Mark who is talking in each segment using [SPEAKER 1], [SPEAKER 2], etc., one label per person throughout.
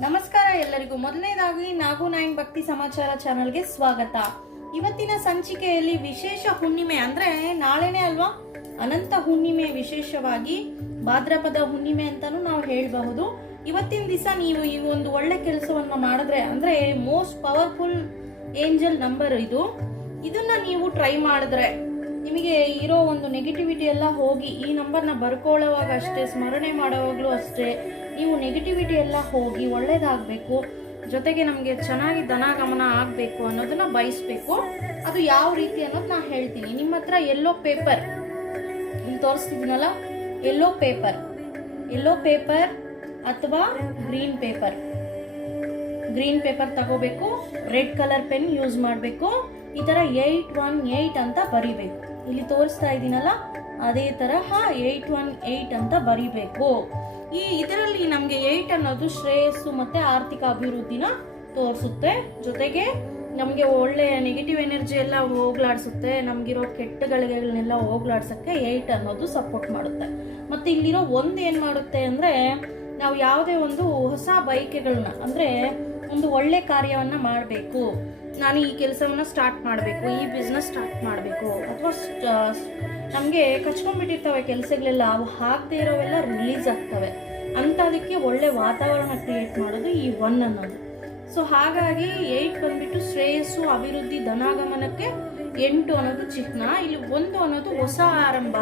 [SPEAKER 1] ನಮಸ್ಕಾರ ಎಲ್ಲರಿಗೂ. ಮೊದಲನೇದಾಗಿ ನಾಗು ನಾಯನ್ ಭಕ್ತಿ ಸಮಾಚಾರ ಚಾನಲ್ಗೆ ಸ್ವಾಗತ. ಇವತ್ತಿನ ಸಂಚಿಕೆಯಲ್ಲಿ ವಿಶೇಷ ಹುಣ್ಣಿಮೆ ಅಂದ್ರೆ ನಾಳೆನೆ ಅಲ್ವಾ? ಅನಂತ ಹುಣ್ಣಿಮೆ ವಿಶೇಷವಾಗಿ ಭಾದ್ರಪದ ಹುಣ್ಣಿಮೆ ಅಂತಾನು ನಾವು ಹೇಳಬಹುದು. ಇವತ್ತಿನ ದಿವಸ ನೀವು ಈ ಒಂದು ಒಳ್ಳೆ ಕೆಲಸವನ್ನ ಮಾಡಿದ್ರೆ ಅಂದ್ರೆ ಮೋಸ್ಟ್ ಪವರ್ಫುಲ್ ಏಂಜಲ್ ನಂಬರ್ ಇದು. ಇದನ್ನ ನೀವು ಟ್ರೈ ಮಾಡಿದ್ರೆ ನಿಮಗೆ ಇರೋ ಒಂದು ನೆಗೆಟಿವಿಟಿ ಎಲ್ಲ ಹೋಗಿ ಈ ನಂಬರ್ನ ಬರ್ಕೊಳ್ಳೋವಾಗ ಅಷ್ಟೇ, ಸ್ಮರಣೆ ಮಾಡೋವಾಗಲೂ ಅಷ್ಟೇ ನೀವು ನೆಗೆಟಿವಿಟಿ ಎಲ್ಲ ಹೋಗಿ ಒಳ್ಳೇದಾಗಬೇಕು, ಜೊತೆಗೆ ನಮಗೆ ಚೆನ್ನಾಗಿ ಧನಾಗಮನ ಆಗಬೇಕು ಅನ್ನೋದನ್ನು ಬಯಸ್ಬೇಕು. ಅದು ಯಾವ ರೀತಿ ಅನ್ನೋದು ನಾನು ಹೇಳ್ತೀನಿ. ನಿಮ್ಮ ಹತ್ರ ಎಲ್ಲೋ ಪೇಪರ್ ಇಲ್ಲಿ ತೋರಿಸ್ತಿದ್ದೀನಲ್ಲ, ಎಲ್ಲೋ ಪೇಪರ್ ಎಲ್ಲೋ ಪೇಪರ್ ಅಥವಾ ಗ್ರೀನ್ ಪೇಪರ್ ಗ್ರೀನ್ ಪೇಪರ್ ತಗೋಬೇಕು ರೆಡ್ ಕಲರ್ ಪೆನ್ ಯೂಸ್ ಮಾಡಬೇಕು, ಈ ತರ ಏಯ್ಟ್ ಒನ್ ಏಯ್ಟ್ ಅಂತ ಬರಿಬೇಕು. ಇಲ್ಲಿ ತೋರಿಸ್ತಾ ಇದ್ದೀನಲ್ಲ ಅದೇ ತರಹ ಏಯ್ಟ್ ಒನ್ ಏಯ್ಟ್ ಅಂತ ಬರಿಬೇಕು. ಈ ಇದರಲ್ಲಿ ನಮಗೆ ಏಯ್ಟ್ ಅನ್ನೋದು ಶ್ರೇಯಸ್ಸು ಮತ್ತೆ ಆರ್ಥಿಕ ಅಭಿವೃದ್ಧಿನ ತೋರಿಸುತ್ತೆ. ಜೊತೆಗೆ ನಮಗೆ ಒಳ್ಳೆಯ ನೆಗೆಟಿವ್ ಎನರ್ಜಿ ಎಲ್ಲ ಹೋಗ್ಲಾಡಿಸುತ್ತೆ. ನಮಗಿರೋ ಕೆಟ್ಟ ಗಳಿಗೆಗಳನ್ನೆಲ್ಲ ಹೋಗ್ಲಾಡ್ಸೋಕ್ಕೆ ಏಯ್ಟ್ ಅನ್ನೋದು ಸಪೋರ್ಟ್ ಮಾಡುತ್ತೆ. ಮತ್ತೆ ಇಲ್ಲಿರೋ ಒಂದು ಏನು ಮಾಡುತ್ತೆ ಅಂದರೆ, ನಾವು ಯಾವುದೇ ಒಂದು ಹೊಸ ಬಯಕೆಗಳನ್ನ ಅಂದರೆ ಒಂದು ಒಳ್ಳೆ ಕಾರ್ಯವನ್ನ ಮಾಡಬೇಕು. ನಾನು ಈ ಕೆಲಸವನ್ನ ಸ್ಟಾರ್ಟ್ ಮಾಡಬೇಕು, ಈ ಬಿಸ್ನೆಸ್ ಸ್ಟಾರ್ಟ್ ಮಾಡಬೇಕು. ಅಥವಾ ನಮಗೆ ಕಚ್ಕೊಂಡ್ಬಿಟ್ಟಿರ್ತವೆ ಕೆಲಸಗಳೆಲ್ಲ, ಅವು ಹಾಕದೇ ಇರೋವೆಲ್ಲ ರಿಲೀಸ್ ಆಗ್ತವೆ. ಅಂಥದಕ್ಕೆ ಒಳ್ಳೆ ವಾತಾವರಣ ಕ್ರಿಯೇಟ್ ಮಾಡೋದು ಈ ಒನ್ ಅನ್ನೋದು. ಸೊ ಹಾಗಾಗಿ ಏಯ್ಟ್ ಬಂದ್ಬಿಟ್ಟು ಶ್ರೇಯಸ್ಸು, ಅಭಿವೃದ್ಧಿ, ಧನಾಗಮನಕ್ಕೆ ಎಂಟು ಅನ್ನೋದು ಚಿಹ್ನ, ಇಲ್ಲಿ ಒಂದು ಅನ್ನೋದು ಹೊಸ ಆರಂಭ.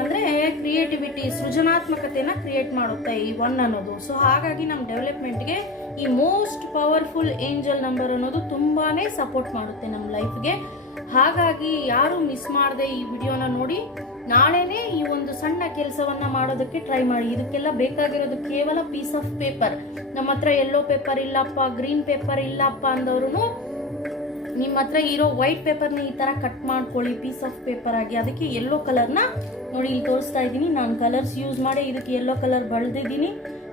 [SPEAKER 1] ಅಂದರೆ ಕ್ರಿಯೇಟಿವಿಟಿ ಸೃಜನಾತ್ಮಕತೆಯನ್ನು ಕ್ರಿಯೇಟ್ ಮಾಡುತ್ತೆ ಈ ಒನ್ ಅನ್ನೋದು. ಸೊ ಹಾಗಾಗಿ ನಮ್ಮ ಡೆವಲಪ್ಮೆಂಟ್ಗೆ ಈ ಮೋಸ್ಟ್ ಪವರ್ಫುಲ್ ಏಂಜಲ್ ನಂಬರ್ ಅನ್ನೋದು ತುಂಬಾ ಸಪೋರ್ಟ್ ಮಾಡುತ್ತೆ ನಮ್ಮ ಲೈಫ್ಗೆ ಹಾಗಾಗಿ ಯಾರು ಮಿಸ್ ಮಾಡದೆ ಈ ವಿಡಿಯೋನ ನೋಡಿ, ನಾಳೆನೇ ಈ ಒಂದು ಸಣ್ಣ ಕೆಲಸವನ್ನ ಮಾಡೋದಕ್ಕೆ ಟ್ರೈ ಮಾಡಿ. ಇದಕ್ಕೆಲ್ಲ ಬೇಕಾಗಿರೋದು ಕೇವಲ ಪೀಸ್ ಆಫ್ ಪೇಪರ್ ನಮ್ಮ ಹತ್ರ ಎಲ್ಲೋ ಪೇಪರ್ ಇಲ್ಲಪ್ಪ ಗ್ರೀನ್ ಪೇಪರ್ ಇಲ್ಲಪ್ಪ ಅಂದವ್ರು ನಿಮ್ಮ ಹತ್ರ ಇರೋ ವೈಟ್ ಪೇಪರ್ನ ಈ ತರ ಕಟ್ ಮಾಡ್ಕೊಳ್ಳಿ ಪೀಸ್ ಆಫ್ ಪೇಪರ್ ಆಗಿ. ಅದಕ್ಕೆ ಯೆಲ್ಲೋ ಕಲರ್ನ ನೋಡಿ ಇಲ್ಲಿ ತೋರಿಸ್ತಾ ಇದ್ದೀನಿ. ನಾನು ಕಲರ್ಸ್ ಯೂಸ್ ಮಾಡಿ ಇದಕ್ಕೆ ಯೆಲ್ಲೋ ಕಲರ್ ಬಳ್ದಿದ್ದೀನಿ.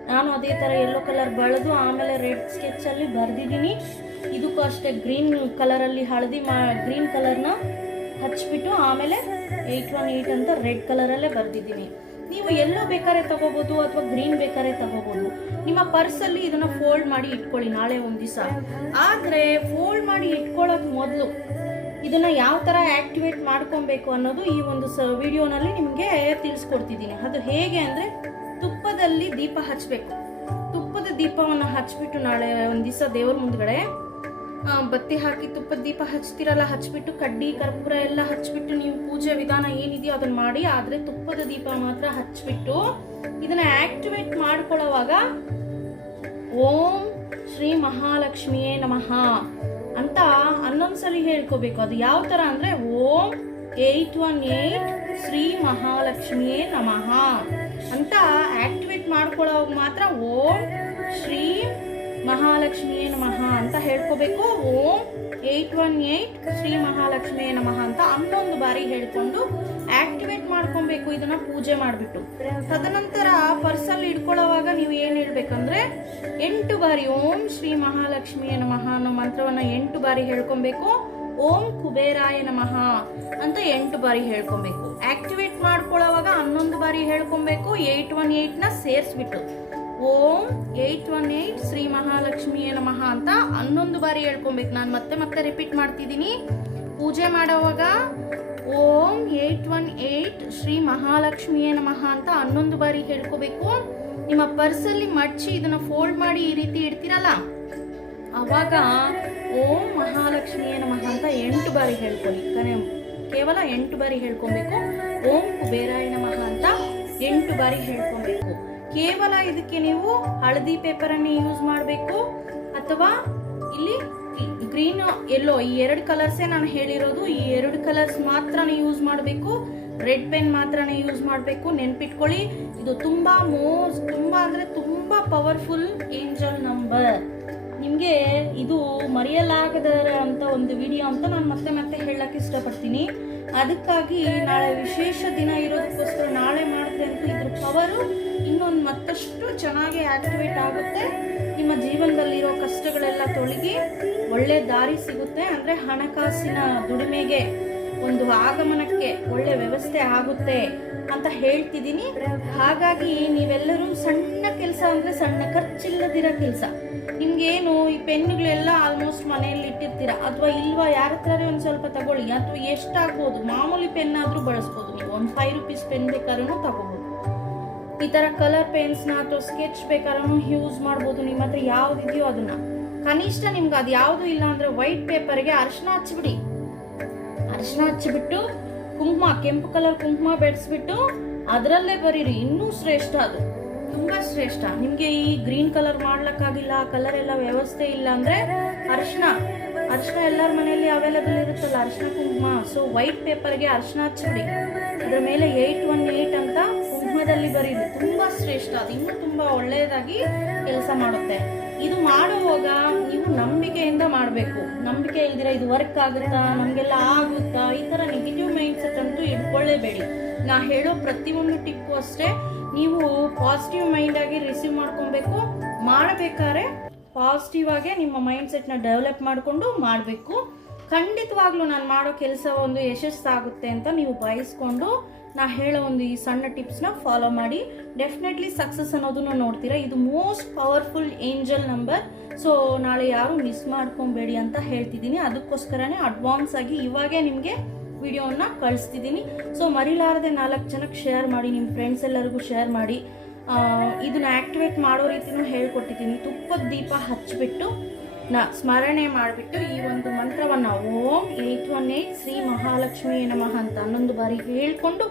[SPEAKER 1] ನಾನು ಅದೇ ಥರ ಯೆಲ್ಲೋ ಕಲರ್ ಬಳೆದು ಆಮೇಲೆ ರೆಡ್ ಸ್ಕೆಚ್ಚಲ್ಲಿ ಬರೆದಿದ್ದೀನಿ. ಇದಕ್ಕೂ ಅಷ್ಟೇ ಗ್ರೀನ್ ಕಲರಲ್ಲಿ ಹಳದಿ ಮಾ ಗ್ರೀನ್ ಕಲರ್ನ ಹಚ್ಬಿಟ್ಟು ಆಮೇಲೆ ಏಯ್ಟ್ ಒನ್ ಏಯ್ಟ್ ಅಂತ ರೆಡ್ ಕಲರಲ್ಲೇ ಬರೆದಿದ್ದೀನಿ. ನೀವು ಎಲ್ಲೋ ಬೇಕಾದ್ರೆ ತಗೋಬೋದು ಅಥವಾ ಗ್ರೀನ್ ಬೇಕಾದ್ರೆ ತಗೋಬೋದು. ನಿಮ್ಮ ಪರ್ಸಲ್ಲಿ ಇದನ್ನು ಫೋಲ್ಡ್ ಮಾಡಿ ಇಟ್ಕೊಳ್ಳಿ ನಾಳೆ ಒಂದು ದಿವಸ. ಆದರೆ ಫೋಲ್ಡ್ ಮಾಡಿ ಇಟ್ಕೊಳ್ಳೋದು ಮೊದಲು ಇದನ್ನು ಯಾವ ಥರ ಆ್ಯಕ್ಟಿವೇಟ್ ಮಾಡ್ಕೊಬೇಕು ಅನ್ನೋದು ಈ ಒಂದು ಸ ವಿಡಿಯೋನಲ್ಲಿ ನಿಮಗೆ ತಿಳಿಸ್ಕೊಡ್ತಿದ್ದೀನಿ. ಅದು ಹೇಗೆ ಅಂದರೆ ತುಪ್ಪದಲ್ಲಿ ದೀಪ ಹಚ್ಚಬೇಕು ತುಪ್ಪದ ದೀಪವನ್ನು ಹಚ್ಬಿಟ್ಟು ನಾಳೆ ಒಂದು ದಿವಸ ದೇವ್ರ ಮುಂದ್ಗಡೆ ಬತ್ತಿ ಹಾಕಿ ತುಪ್ಪದ ದೀಪ ಹಚ್ತಿರಲ್ಲ, ಹಚ್ಬಿಟ್ಟು ಕಡ್ಡಿ, ಕರ್ಪೂರ ಎಲ್ಲ ಹಚ್ಬಿಟ್ಟು ನೀವು ಪೂಜೆ ವಿಧಾನ ಏನಿದೆಯೋ ಅದನ್ನ ಮಾಡಿ, ಆದ್ರೆ ತುಪ್ಪದ ದೀಪ ಮಾತ್ರ ಹಚ್ಬಿಟ್ಟು ಇದನ್ನ ಆಕ್ಟಿವೇಟ್ ಮಾಡ್ಕೊಳ್ಳೋವಾಗ ಓಂ ಶ್ರೀ ಮಹಾಲಕ್ಷ್ಮಿಯೇ ನಮಃ ಅಂತ ಹನ್ನೊಂದ್ಸರಿ ಹೇಳ್ಕೋಬೇಕು. ಅದು ಯಾವ ತರ ಅಂದ್ರೆ ಓಂ ಏಯ್ಟ್ ಒನ್ ಏಯ್ಟ್ ಶ್ರೀ ಮಹಾಲಕ್ಷ್ಮಿಯೇ ನಮಃ ಅಂತ ಆಕ್ಟಿವೇಟ್ ಮಾಡ್ಕೊಳ್ಳೋವಾಗ ಮಾತ್ರ ಓಂ ಶ್ರೀ ಮಹಾಲಕ್ಷ್ಮಿಯೇ ನಮಃ ಅಂತ ಹೇಳ್ಕೋಬೇಕು. ಓಂ ಏಯ್ಟ್ ಒನ್ ಏಯ್ಟ್ ಶ್ರೀ ಮಹಾಲಕ್ಷ್ಮಿಯೇ ನಮಃ ಅಂತ ಹನ್ನೊಂದು ಬಾರಿ ಹೇಳ್ಕೊಂಡು ಆಕ್ಟಿವೇಟ್ ಮಾಡ್ಕೊಬೇಕು ಇದನ್ನ ಪೂಜೆ ಮಾಡಿಬಿಟ್ಟು. ತದನಂತರ ಪರ್ಸಲ್ಲಿ ಇಡ್ಕೊಳ್ಳೋವಾಗ ನೀವು ಏನು ಹೇಳ್ಬೇಕಂದ್ರೆ ಎಂಟು ಬಾರಿ ಓಂ ಶ್ರೀ ಮಹಾಲಕ್ಷ್ಮಿಯೇ ನಮಃ ಅನ್ನೋ ಮಂತ್ರವನ್ನ ಎಂಟು ಬಾರಿ ಹೇಳ್ಕೊಬೇಕು. ಓಂ ಕುಬೇರಾಯ ನಮಃ ಅಂತ ಎಂಟು ಬಾರಿ ಹೇಳ್ಕೊಬೇಕು. ಆಕ್ಟಿವೇಟ್ ಮಾಡ್ಕೊಳ್ಳೋವಾಗ ಹನ್ನೊಂದು ಬಾರಿ ಹೇಳ್ಕೊಬೇಕು. ಏಯ್ಟ್ ಒನ್ ಏಯ್ಟ್ನ ಸೇರಿಸ್ಬಿಟ್ಟು. ಓಂ ಏಯ್ಟ್ ಒನ್ ಏಯ್ಟ್ ಶ್ರೀ ಮಹಾಲಕ್ಷ್ಮಿಯ ನಮಃ ಅಂತ ಹನ್ನೊಂದು ಬಾರಿ ಹೇಳ್ಕೊಬೇಕು ನಾನು ಮತ್ತೆ ಮತ್ತೆ ರಿಪೀಟ್ ಮಾಡ್ತಿದ್ದೀನಿ. ಪೂಜೆ ಮಾಡೋವಾಗ ಓಂ ಏಯ್ಟ್ ಒನ್ ಏಯ್ಟ್ ಶ್ರೀ ಮಹಾಲಕ್ಷ್ಮಿಯೇ ನಮಃ ಅಂತ ಹನ್ನೊಂದು ಬಾರಿ ಹೇಳ್ಕೋಬೇಕು. ನಿಮ್ಮ ಪರ್ಸಲ್ಲಿ ಮಡ್ಚಿ ಇದನ್ನ ಫೋಲ್ಡ್ ಮಾಡಿ ಈ ರೀತಿ ಇಡ್ತೀರಲ್ಲ? ಅವಾಗ ಓಂ ಮಹಾಲಕ್ಷ್ಮಿಯೇ ನಮಃ ಅಂತ ಎಂಟು ಬಾರಿ ಹೇಳ್ಕೊಳ್ಳಿ ಕನೆ ಕೇವಲ ಎಂಟು ಬಾರಿ ಹೇಳ್ಕೊಬೇಕು. ಓಂ ಕುಬೇರಾಯ ನಮಃ ಅಂತ ಎಂಟು ಬಾರಿ ಹೇಳ್ಕೊಬೇಕು. ಕೇವಲ ಇದಕ್ಕೆ ನೀವು ಹಳದಿ ಪೇಪರನ್ನು ಯೂಸ್ ಮಾಡಬೇಕು. ಅಥವಾ ಇಲ್ಲಿ ಗ್ರೀನ್ ಎಲ್ಲೋ ಈ ಎರಡು ಕಲರ್ಸೇ ನಾನು ಹೇಳಿರೋದು. ಈ ಎರಡು ಕಲರ್ಸ್ ಮಾತ್ರನೇ ಯೂಸ್ ಮಾಡಬೇಕು. ರೆಡ್ ಪೆನ್ ಮಾತ್ರ ಯೂಸ್ ಮಾಡಬೇಕು. ನೆನ್ಪಿಟ್ಕೊಳ್ಳಿ, ಇದು ತುಂಬಾ ಮೋಸ್ ತುಂಬಾ ಅಂದ್ರೆ ತುಂಬಾ ಪವರ್ಫುಲ್ ಏಂಜಲ್ ನಂಬರ್ ನಿಮಗೆ ಇದು ಮರೆಯಲಾಗದ ಅಂತ ಒಂದು ವಿಡಿಯೋ ಅಂತ ನಾನು ಮತ್ತೆ ಮತ್ತೆ ಹೇಳಕ್ಕೆ ಇಷ್ಟಪಡ್ತೀನಿ. ಅದಕ್ಕಾಗಿ ನಾಳೆ ವಿಶೇಷ ದಿನ ಇರೋದಕ್ಕೋಸ್ಕರ ನಾಳೆ ಮಾಡಿದ್ರೆ ಅಂತ ಇದ್ರ. ಪವರು ಇನ್ನೊಂದು ಮತ್ತಷ್ಟು ಚೆನ್ನಾಗಿ ಆಕ್ಟಿವೇಟ್ ಆಗುತ್ತೆ. ನಿಮ್ಮ ಜೀವನದಲ್ಲಿರೋ ಕಷ್ಟಗಳೆಲ್ಲ ತೊಲಗಿ ಒಳ್ಳೆ ದಾರಿ ಸಿಗುತ್ತೆ. ಅಂದರೆ ಹಣಕಾಸಿನ ದುಡಿಮೆಗೆ ಒಂದು ಆಗಮನಕ್ಕೆ ಒಳ್ಳೆ ವ್ಯವಸ್ಥೆ ಆಗುತ್ತೆ ಅಂತ ಹೇಳ್ತಿದ್ದೀನಿ. ಹಾಗಾಗಿ ನೀವೆಲ್ಲರೂ ಸಣ್ಣ ಕೆಲಸ ಅಂದರೆ ಸಣ್ಣ ಖರ್ಚಿಲ್ಲದಿರೋ ಕೆಲಸ. ನಿಮ್ಗೇನು ಈ ಪೆನ್ನುಗಳೆಲ್ಲ ಆಲ್ಮೋಸ್ಟ್ ಮನೆಯಲ್ಲಿ ಇಟ್ಟಿರ್ತೀರಾ? ಅಥವಾ ಇಲ್ವಾ? ಯಾರ ಹತ್ರ ಒಂದು ಸ್ವಲ್ಪ ತಗೊಳ್ಳಿ. ಅಥವಾ ಎಷ್ಟಾಗ್ಬೋದು? ಮಾಮೂಲಿ ಪೆನ್ ಆದ್ರೂ ಬಳಸ್ಬೋದು ನೀವು. ಒಂದು ಫೈವ್ ರುಪೀಸ್ ಪೆನ್ ಬೇಕಾದ್ರೂ ತಗೋಬೋದು. ಈ ಥರ ಕಲರ್ ಪೆನ್ಸ್ನ ಅಥವಾ ಸ್ಕೆಚ್ ಬೇಕಾದ್ರೂ ಯೂಸ್ ಮಾಡ್ಬೋದು. ನಿಮ್ಮ ಹತ್ರ ಯಾವ್ದಿದೆಯೋ ಅದನ್ನ. ಕನಿಷ್ಠ ನಿಮ್ಗೆ ಅದು ಯಾವುದು ಇಲ್ಲ ಅಂದ್ರೆ ವೈಟ್ ಪೇಪರ್ಗೆ ಅರಿಶಿನ ಹಚ್ಬಿಡಿ ಅರಿಶಿನ ಹಚ್ಚಿಬಿಟ್ಟು ಕುಂಕುಮ, ಕೆಂಪು ಕಲರ್ ಕುಂಕುಮ ಬೆಳೆಸ್ಬಿಟ್ಟು ಅದರಲ್ಲೇ ಬರೀರಿ. ಇನ್ನೂ ಶ್ರೇಷ್ಠ ಅದು. ತುಂಬಾ ಶ್ರೇಷ್ಠ. ನಿಮ್ಗೆ ಈ ಗ್ರೀನ್ ಕಲರ್ ಮಾಡ್ಲಕ್ಕಾಗಿಲ್ಲ, ಆ ಕಲರ್ ಎಲ್ಲ ವ್ಯವಸ್ಥೆ ಇಲ್ಲ ಅಂದ್ರೆ ಅರಿಶಿನ. ಅರಿಶಿನ ಎಲ್ಲರ ಮನೆಯಲ್ಲಿ ಅವೈಲೇಬಲ್ ಇರುತ್ತಲ್ಲ, ಅರಿಶಿನ ಕುಂಕುಮ. ಸೊ ವೈಟ್ ಪೇಪರ್ಗೆ ಅರಿಶಿನ ಹಚ್ಚಿ ಅದ್ರ ಮೇಲೆ ಏಟ್ ಒನ್ ಏಟ್ ಅಂತ ಕುಂಕುಮದಲ್ಲಿ ಬರೀದು ತುಂಬಾ ಶ್ರೇಷ್ಠ. ಅದು ಇನ್ನೂ ತುಂಬಾ ಒಳ್ಳೆಯದಾಗಿ ಕೆಲಸ ಮಾಡುತ್ತೆ. ಇದು ಮಾಡುವಾಗ ನೀವು ನಂಬಿಕೆಯಿಂದ ಮಾಡಬೇಕು. ನಂಬಿಕೆ ಇಲ್ದಿರ ಇದು ವರ್ಕ್ ಆಗುತ್ತಾ, ನಮಗೆಲ್ಲ ಆಗುತ್ತಾ, ಈ ತರ ನೆಗೆಟಿವ್ ಮೈಂಡ್ ಸೆಟ್ ಅಂತೂ ಇಟ್ಕೊಳ್ಳೇಬೇಡಿ. ನಾ ಹೇಳೋ ಪ್ರತಿಯೊಂದು ಟಿಪ್ಪು ಅಷ್ಟೇ ನೀವು ಪಾಸಿಟಿವ್ ಮೈಂಡ್ ಆಗಿ ರಿಸೀವ್ ಮಾಡ್ಕೊಬೇಕು, ಮಾಡಬೇಕಾದ್ರೆ ಪಾಸಿಟಿವ್ ಆಗಿ ನಿಮ್ಮ ಮೈಂಡ್ ಸೆಟ್ನ ಡೆವಲಪ್ ಮಾಡಿಕೊಂಡು ಮಾಡಬೇಕು. ಖಂಡಿತವಾಗ್ಲೂ ನಾನು ಮಾಡೋ ಕೆಲಸ ಒಂದು ಯಶಸ್ಸಾಗುತ್ತೆ ಅಂತ ನೀವು ಬಯಸ್ಕೊಂಡು ನಾ ಹೇಳೋ ಒಂದು ಈ ಸಣ್ಣ ಟಿಪ್ಸ್ನ ಫಾಲೋ ಮಾಡಿ. ಡೆಫಿನೆಟ್ಲಿ ಸಕ್ಸಸ್ ಅನ್ನೋದನ್ನ ನೋಡ್ತೀರಾ? ಇದು most powerful angel number so ನಾಳೆ ಯಾರು ಮಿಸ್ ಮಾಡ್ಕೊಬೇಡಿ ಅಂತ ಹೇಳ್ತಿದ್ದೀನಿ. ಅದಕ್ಕೋಸ್ಕರನೇ ಅಡ್ವಾನ್ಸ್ ಆಗಿ ಇವಾಗೇ ನಿಮಗೆ ವಿಡಿಯೋನ ಕಳಿಸ್ತಿದ್ದೀನಿ. ಸೊ ಮರಿಲಾರದೆ ನಾಲ್ಕು ಜನಕ್ಕೆ ಶೇರ್ ಮಾಡಿ ನಿಮ್ಮ ಫ್ರೆಂಡ್ಸ್ ಎಲ್ಲರಿಗೂ ಶೇರ್ ಮಾಡಿ. ಇದನ್ನು ಆಕ್ಟಿವೇಟ್ ಮಾಡೋ ರೀತಿನೂ ಹೇಳ್ಕೊಟ್ಟಿದ್ದೀನಿ. ತುಪ್ಪದ ದೀಪ ಹಚ್ಚಿಬಿಟ್ಟು ನಾ, ಸ್ಮರಣೆ ಮಾಡಿಬಿಟ್ಟು ಈ ಒಂದು ಮಂತ್ರವನ್ನು ಓಂ eight one eight Shri Mahalakshmi ನಮಃ ಅಂತ ಹನ್ನೊಂದು ಬಾರಿ ಹೇಳ್ಕೊಂಡು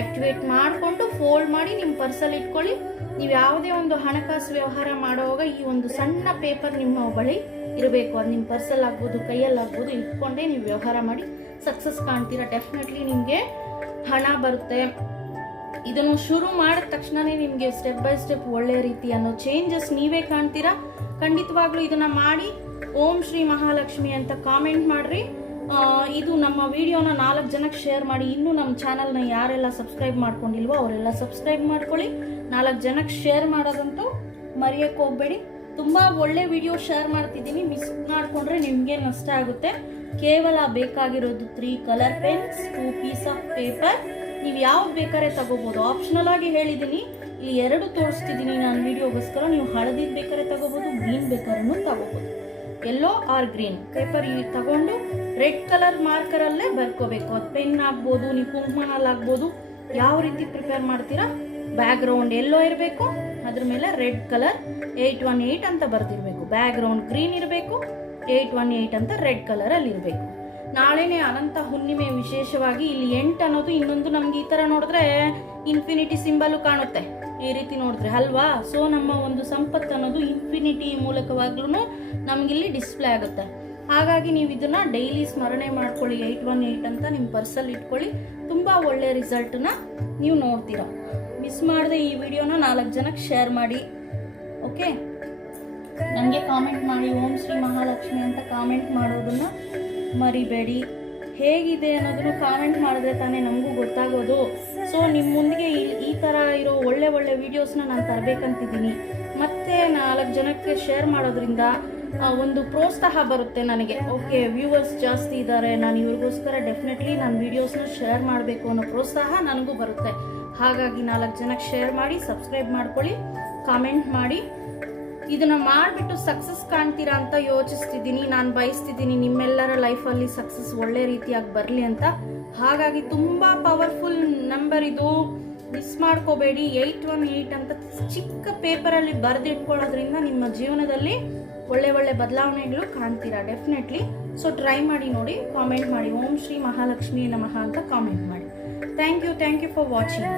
[SPEAKER 1] ಆಕ್ಟಿವೇಟ್ ಮಾಡಿಕೊಂಡು ಫೋಲ್ಡ್ ಮಾಡಿ ನಿಮ್ಮ ಪರ್ಸಲ್ಲಿ ಇಟ್ಕೊಳ್ಳಿ. ನೀವು ಯಾವುದೇ ಒಂದು ಹಣಕಾಸು ವ್ಯವಹಾರ ಮಾಡುವಾಗ ಈ ಒಂದು ಸಣ್ಣ ಪೇಪರ್ ನಿಮ್ಮ ಬಳಿ ಇರಬೇಕು. ಅದು ನಿಮ್ಮ ಪರ್ಸಲ್ಲಾಗ್ಬೋದು ಕೈಯಲ್ಲಾಗ್ಬೋದು, ಇಟ್ಕೊಂಡೇ ನೀವು ವ್ಯವಹಾರ ಮಾಡಿ ಸಕ್ಸಸ್ ಕಾಣ್ತೀರಾ? ಡೆಫಿನೆಟ್ಲಿ ನಿಮಗೆ ಹಣ ಬರುತ್ತೆ. ಇದನ್ನು ಶುರು ಮಾಡಿದ ತಕ್ಷಣನೇ ನಿಮಗೆ ಸ್ಟೆಪ್ ಬೈ ಸ್ಟೆಪ್ ಒಳ್ಳೆಯ ರೀತಿ ಅನ್ನೋ ಚೇಂಜಸ್ ನೀವೇ ಕಾಣ್ತೀರಾ? ಖಂಡಿತವಾಗ್ಲೂ ಇದನ್ನ ಮಾಡಿ ಓಂ ಶ್ರೀ ಮಹಾಲಕ್ಷ್ಮಿ ಅಂತ ಕಾಮೆಂಟ್ ಮಾಡಿರಿ. ಇದು ನಮ್ಮ ವಿಡಿಯೋನ ನಾಲ್ಕು ಜನಕ್ಕೆ ಶೇರ್ ಮಾಡಿ. ಇನ್ನೂ ನಮ್ಮ ಚಾನಲ್ನ ಯಾರೆಲ್ಲ ಸಬ್ಸ್ಕ್ರೈಬ್ ಮಾಡ್ಕೊಂಡಿಲ್ವೋ ಅವರೆಲ್ಲ ಸಬ್ಸ್ಕ್ರೈಬ್ ಮಾಡ್ಕೊಳ್ಳಿ. ನಾಲ್ಕು ಜನಕ್ಕೆ ಶೇರ್ ಮಾಡೋದಂತೂ ಮರೆಯಕ್ಕೆ ಹೋಗ್ಬೇಡಿ. ತುಂಬ ಒಳ್ಳೆ ವಿಡಿಯೋ ಶೇರ್ ಮಾಡ್ತಿದ್ದೀನಿ. ಮಿಸ್ ಮಾಡಿಕೊಂಡ್ರೆ ನಿಮಗೆ ನಷ್ಟ ಆಗುತ್ತೆ. ಕೇವಲ ಬೇಕಾಗಿರೋದು three colour pens two piece of paper ನೀವು ಯಾವ್ದು ಬೇಕಾದ್ರೆ ತಗೋಬೋದು. ಆಪ್ಷನಲ್ ಆಗಿ ಹೇಳಿದ್ದೀನಿ ಇಲ್ಲಿ ಎರಡು ತೋರಿಸ್ತಿದ್ದೀನಿ ನಾನು ವಿಡಿಯೋಗೋಸ್ಕರ ನೀವು ಹಳದಿದ್ದು ಬೇಕಾದ್ರೆ ತಗೋಬೋದು ಗ್ರೀನ್ ಬೇಕಾದ್ರೂ ತಗೋಬೋದು. ಎಲ್ಲೋ ಆರ್ ಗ್ರೀನ್ ಪೇಪರ್ ಈ ತಗೊಂಡು ರೆಡ್ ಕಲರ್ ಮಾರ್ಕರಲ್ಲೇ ಬರ್ಕೋಬೇಕು. ಅದು ಪೆನ್ ಆಗ್ಬೋದು, ನೀವು ಕುಂಕುಮನಲ್ಲಿ ಆಗ್ಬೋದು ಯಾವ ರೀತಿ ಪ್ರಿಪೇರ್ ಮಾಡ್ತೀರಾ? ಬ್ಯಾಕ್ ಗ್ರೌಂಡ್ ಎಲ್ಲೋ ಇರಬೇಕು. ಅದ್ರ ಮೇಲೆ red colour eight one eight ಅಂತ ಬರ್ದಿರ್ಬೇಕು. ಬ್ಯಾಕ್ ಗ್ರೌಂಡ್ ಗ್ರೀನ್ ಇರಬೇಕು ಏಯ್ಟ್ ಒನ್ ಏಯ್ಟ್ ಅಂತ ರೆಡ್ ಕಲರಲ್ಲಿ ಇರಬೇಕು. ನಾಳೆನೇ ಅನಂತ ಹುಣ್ಣಿಮೆ ವಿಶೇಷವಾಗಿ ಇಲ್ಲಿ ಎಂಟು ಅನ್ನೋದು ಇನ್ನೊಂದು ನಮ್ಗೆ ಈ ಥರ ನೋಡಿದ್ರೆ ಇನ್ಫಿನಿಟಿ ಸಿಂಬಲು ಕಾಣುತ್ತೆ. ಈ ರೀತಿ ನೋಡಿದ್ರೆ ಅಲ್ವಾ? ಸೊ ನಮ್ಮ ಒಂದು ಸಂಪತ್ತು ಅನ್ನೋದು ಇನ್ಫಿನಿಟಿ ಮೂಲಕವಾಗ್ಲೂ ನಮಗಿಲ್ಲಿ ಡಿಸ್ಪ್ಲೇ ಆಗುತ್ತೆ. ಹಾಗಾಗಿ ನೀವು ಇದನ್ನ ಡೈಲಿ ಸ್ಮರಣೆ ಮಾಡ್ಕೊಳ್ಳಿ ಏಯ್ಟ್ ಒನ್ ಏಯ್ಟ್ ಅಂತ ನಿಮ್ಮ ಪರ್ಸಲ್ಲಿ ಇಟ್ಕೊಳ್ಳಿ. ತುಂಬ ಒಳ್ಳೆ ರಿಸಲ್ಟನ್ನ ನೀವು ನೋಡ್ತೀರ. ಮಿಸ್ ಮಾಡದೆ ಈ ವಿಡಿಯೋನ ನಾಲ್ಕು ಜನಕ್ಕೆ ಶೇರ್ ಮಾಡಿ. ಓಕೆ ನನಗೆ ಕಾಮೆಂಟ್ ಮಾಡಿ. ಓಂ ಶ್ರೀ ಮಹಾಲಕ್ಷ್ಮಿ ಅಂತ ಕಾಮೆಂಟ್ ಮಾಡೋದನ್ನ ಮರಿಬೇಡಿ. ಹೇಗಿದೆ ಅನ್ನೋದನ್ನು ಕಾಮೆಂಟ್ ಮಾಡಿದ್ರೆ ತಾನೇ ನಮಗೂ ಗೊತ್ತಾಗೋದು. ಸೊ ನಿಮ್ಮ ಮುಂದಿಗೆ ಈ ಈ ಥರ ಇರೋ ಒಳ್ಳೆ ಒಳ್ಳೆ ವೀಡಿಯೋಸ್ನ ನಾನು ತರಬೇಕಂತಿದ್ದೀನಿ. ಮತ್ತು ನಾಲ್ಕು ಜನಕ್ಕೆ ಶೇರ್ ಮಾಡೋದ್ರಿಂದ ಒಂದು ಪ್ರೋತ್ಸಾಹ ಬರುತ್ತೆ ನನಗೆ. ಓಕೆ ವ್ಯೂವರ್ಸ್ ಜಾಸ್ತಿ ಇದ್ದಾರೆ ನಾನು ಇವ್ರಿಗೋಸ್ಕರ ಡೆಫಿನೆಟ್ಲಿ ನಾನು ವೀಡಿಯೋಸ್ನ ಶೇರ್ ಮಾಡಬೇಕು ಅನ್ನೋ ಪ್ರೋತ್ಸಾಹ ನನಗೂ ಬರುತ್ತೆ. ಹಾಗಾಗಿ ನಾಲ್ಕು ಜನಕ್ಕೆ ಶೇರ್ ಮಾಡಿ ಸಬ್ಸ್ಕ್ರೈಬ್ ಮಾಡ್ಕೊಳ್ಳಿ ಕಾಮೆಂಟ್ ಮಾಡಿ. ಇದನ್ನ ಮಾಡಿಬಿಟ್ಟು ಸಕ್ಸಸ್ ಕಾಣ್ತೀರಾ ಅಂತ ಯೋಚಿಸ್ತಿದ್ದೀನಿ, ನಾನು ಬಯಸ್ತಿದ್ದೀನಿ ನಿಮ್ಮೆಲ್ಲರ ಲೈಫಲ್ಲಿ ಸಕ್ಸಸ್ ಒಳ್ಳೆ ರೀತಿಯಾಗಿ ಬರಲಿ ಅಂತ. ಹಾಗಾಗಿ ತುಂಬ ಪವರ್ಫುಲ್ ನಂಬರ್ ಇದು. ಮಿಸ್ ಮಾಡ್ಕೋಬೇಡಿ, ಏಯ್ಟ್ ಒನ್ ಏಯ್ಟ್ ಅಂತ ಚಿಕ್ಕ ಪೇಪರಲ್ಲಿ ಬರೆದಿಟ್ಕೊಳ್ಳೋದ್ರಿಂದ ನಿಮ್ಮ ಜೀವನದಲ್ಲಿ ಒಳ್ಳೆ ಒಳ್ಳೆ ಬದಲಾವಣೆಗಳು ಕಾಣ್ತೀರಾ? ಡೆಫಿನೆಟ್ಲಿ ಸೊ ಟ್ರೈ ಮಾಡಿ ನೋಡಿ ಕಾಮೆಂಟ್ ಮಾಡಿ. ಓಂ ಶ್ರೀ ಮಹಾಲಕ್ಷ್ಮಿ ನಮಃ ಅಂತ ಕಾಮೆಂಟ್ ಮಾಡಿ. Thank you thank you for watching